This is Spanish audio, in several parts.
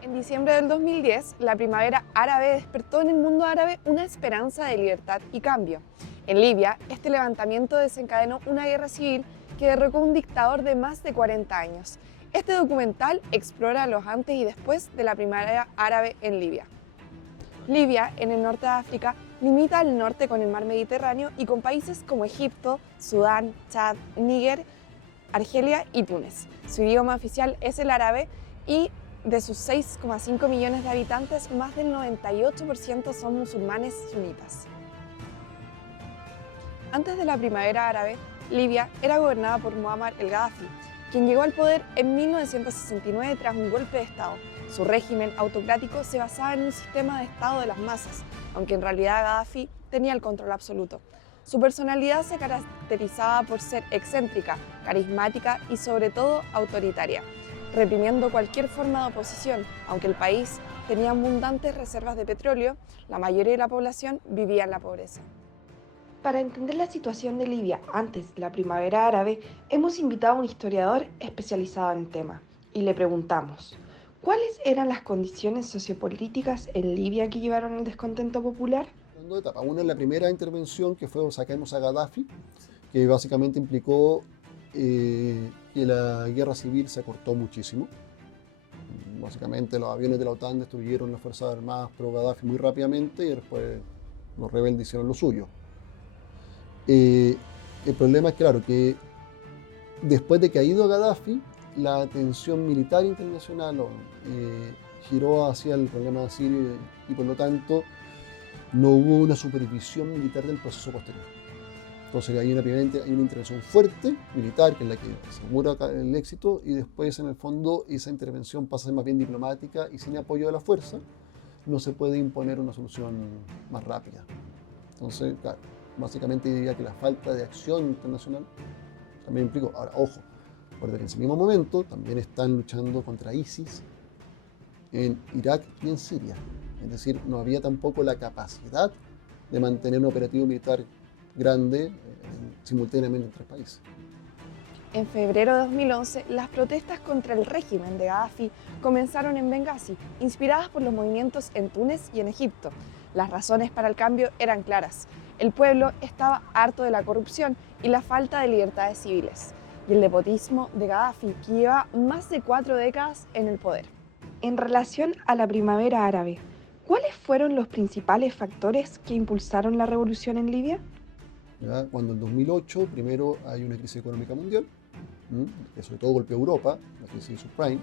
En diciembre del 2010, la primavera árabe despertó en el mundo árabe una esperanza de libertad y cambio. En Libia, este levantamiento desencadenó una guerra civil que derrocó a un dictador de más de 40 años. Este documental explora los antes y después de la primavera árabe en Libia. Libia, en el norte de África, limita al norte con el mar Mediterráneo y con países como Egipto, Sudán, Chad, Níger, Argelia y Túnez. Su idioma oficial es el árabe y de sus 6,5 millones de habitantes, más del 98% son musulmanes sunitas. Antes de la primavera árabe, Libia era gobernada por Muammar el-Gaddafi, quien llegó al poder en 1969 tras un golpe de Estado. Su régimen autocrático se basaba en un sistema de Estado de las masas, aunque en realidad Gaddafi tenía el control absoluto. Su personalidad se caracterizaba por ser excéntrica, carismática y sobre todo autoritaria, reprimiendo cualquier forma de oposición. Aunque el país tenía abundantes reservas de petróleo, la mayoría de la población vivía en la pobreza. Para entender la situación de Libia antes de la primavera árabe, hemos invitado a un historiador especializado en el tema y le preguntamos, ¿cuáles eran las condiciones sociopolíticas en Libia que llevaron al descontento popular? Dos etapas. Una es la primera intervención, que fue saquemos a Gaddafi, que básicamente implicó que la guerra civil se acortó muchísimo. Básicamente los aviones de la OTAN destruyeron las Fuerzas Armadas pro Gaddafi muy rápidamente y después los rebeldes hicieron lo suyo. El problema es, claro, que después de que ha ido Gaddafi, la atención militar internacional giró hacia el problema de Siria y por lo tanto no hubo una supervisión militar del proceso posterior. Entonces hay una intervención fuerte, militar, que es la que asegura el éxito, y después en el fondo esa intervención pasa a ser más bien diplomática y sin apoyo de la fuerza no se puede imponer una solución más rápida. Entonces, claro, básicamente diría que la falta de acción internacional también implicó. Ahora, ojo, recuerda que en ese mismo momento también están luchando contra ISIS en Irak y en Siria. Es decir, no había tampoco la capacidad de mantener un operativo militar grande simultáneamente en tres países. En febrero de 2011, las protestas contra el régimen de Gaddafi comenzaron en Bengasi, inspiradas por los movimientos en Túnez y en Egipto. Las razones para el cambio eran claras. El pueblo estaba harto de la corrupción y la falta de libertades civiles, y el nepotismo de Gaddafi, que lleva más de 4 décadas en el poder. En relación a la primavera árabe, ¿cuáles fueron los principales factores que impulsaron la revolución en Libia? ¿Ya? Cuando en 2008 primero hay una crisis económica mundial, que sobre todo golpeó a Europa, la crisis de subprime.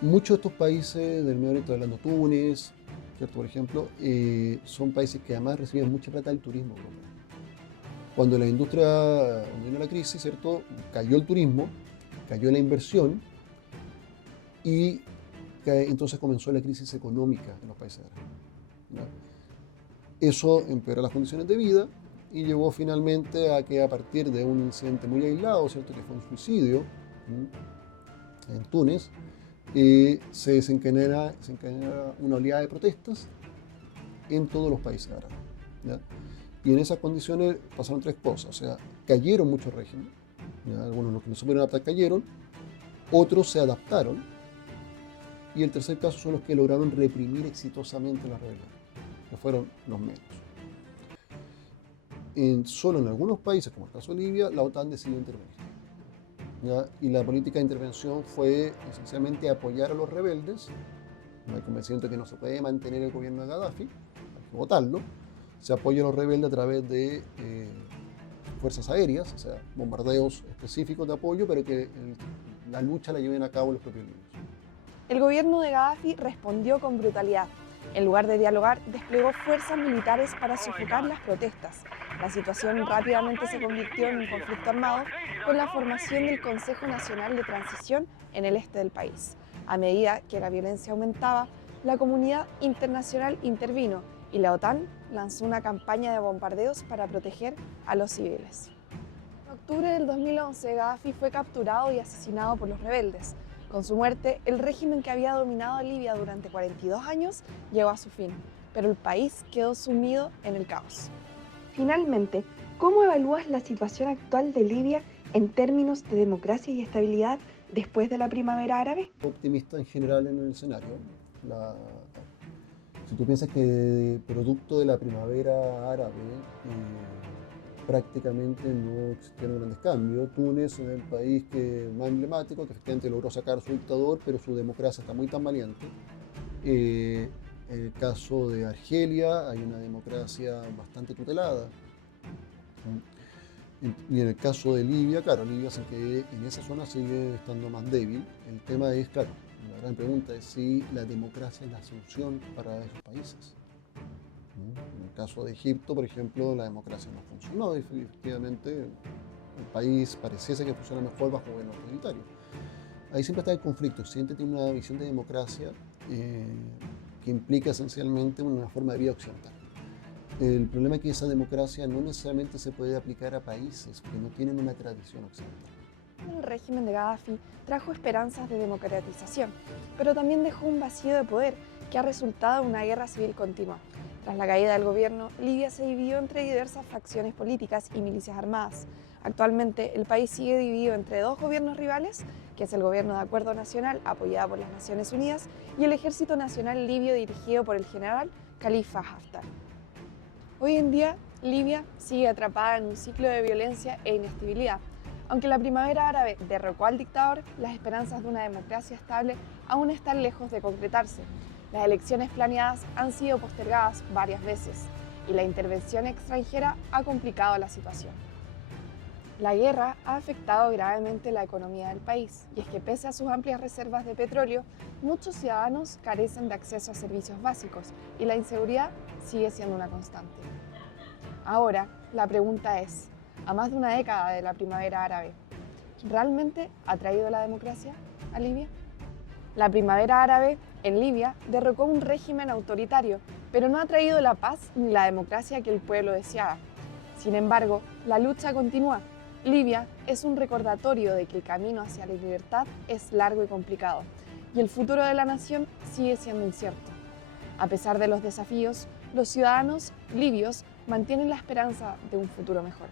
Muchos de estos países del Medio Oriente, hablando Túnez, ¿cierto? Por ejemplo, son países que además reciben mucha plata del turismo europeo. Cuando la industria, cuando vino la crisis, ¿cierto? Cayó el turismo, cayó la inversión y entonces comenzó la crisis económica en los países árabes, ¿no? Eso empeoró las condiciones de vida y llevó finalmente a que a partir de un incidente muy aislado, ¿cierto? Que fue un suicidio en Túnez, se desencadenara una oleada de protestas en todos los países árabes, ¿ya? Y en esas condiciones pasaron tres cosas, o sea, cayeron muchos regímenes, ¿ya? Algunos los que no se pudieron adaptar cayeron, otros se adaptaron, y el tercer caso son los que lograron reprimir exitosamente las rebeliones, que fueron los menos. Solo en algunos países, como el caso de Libia, la OTAN decidió intervenir, ¿ya? Y la política de intervención fue esencialmente apoyar a los rebeldes. No hay convencimiento de que no se puede mantener el gobierno de Gaddafi, hay que votarlo. Se apoya a los rebeldes a través de fuerzas aéreas, o sea, bombardeos específicos de apoyo, pero que la lucha la lleven a cabo los propios libios. El gobierno de Gaddafi respondió con brutalidad. En lugar de dialogar, desplegó fuerzas militares para sofocar las protestas. La situación rápidamente se convirtió en un conflicto armado con la formación del Consejo Nacional de Transición en el este del país. A medida que la violencia aumentaba, la comunidad internacional intervino y la OTAN lanzó una campaña de bombardeos para proteger a los civiles. En octubre del 2011, Gaddafi fue capturado y asesinado por los rebeldes. Con su muerte, el régimen que había dominado a Libia durante 42 años llegó a su fin, pero el país quedó sumido en el caos. Finalmente, ¿cómo evalúas la situación actual de Libia en términos de democracia y estabilidad después de la primavera árabe? Optimista en general en el escenario. Si tú piensas que producto de la primavera árabe prácticamente no existieron grandes cambios. Túnez es el país más emblemático, que efectivamente logró sacar a su dictador, pero su democracia está muy tambaleante. En el caso de Argelia hay una democracia bastante tutelada. Y en el caso de Libia, claro, Libia es el que en esa zona sigue estando más débil. El tema es, claro, la gran pregunta es si la democracia es la solución para esos países. En el caso de Egipto, por ejemplo, la democracia no funcionó. Efectivamente, el país pareciese que funciona mejor bajo gobierno autoritario. Ahí siempre está el conflicto. Siempre tiene una visión de democracia que implica esencialmente una forma de vida occidental. El problema es que esa democracia no necesariamente se puede aplicar a países que no tienen una tradición occidental. El régimen de Gaddafi trajo esperanzas de democratización, pero también dejó un vacío de poder que ha resultado en una guerra civil continua. Tras la caída del gobierno, Libia se dividió entre diversas facciones políticas y milicias armadas. Actualmente, el país sigue dividido entre dos gobiernos rivales, que es el Gobierno de Acuerdo Nacional, apoyado por las Naciones Unidas, y el Ejército Nacional Libio, dirigido por el general Khalifa Haftar. Hoy en día, Libia sigue atrapada en un ciclo de violencia e inestabilidad. Aunque la primavera árabe derrocó al dictador, las esperanzas de una democracia estable aún están lejos de concretarse. Las elecciones planeadas han sido postergadas varias veces y la intervención extranjera ha complicado la situación. La guerra ha afectado gravemente la economía del país, y es que pese a sus amplias reservas de petróleo, muchos ciudadanos carecen de acceso a servicios básicos y la inseguridad sigue siendo una constante. Ahora, la pregunta es, a más de una década de la primavera árabe, ¿realmente ha traído la democracia a Libia? La primavera árabe en Libia derrocó un régimen autoritario, pero no ha traído la paz ni la democracia que el pueblo deseaba. Sin embargo, la lucha continúa. Libia es un recordatorio de que el camino hacia la libertad es largo y complicado, y el futuro de la nación sigue siendo incierto. A pesar de los desafíos, los ciudadanos libios mantienen la esperanza de un futuro mejor,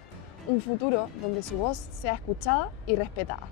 un futuro donde su voz sea escuchada y respetada.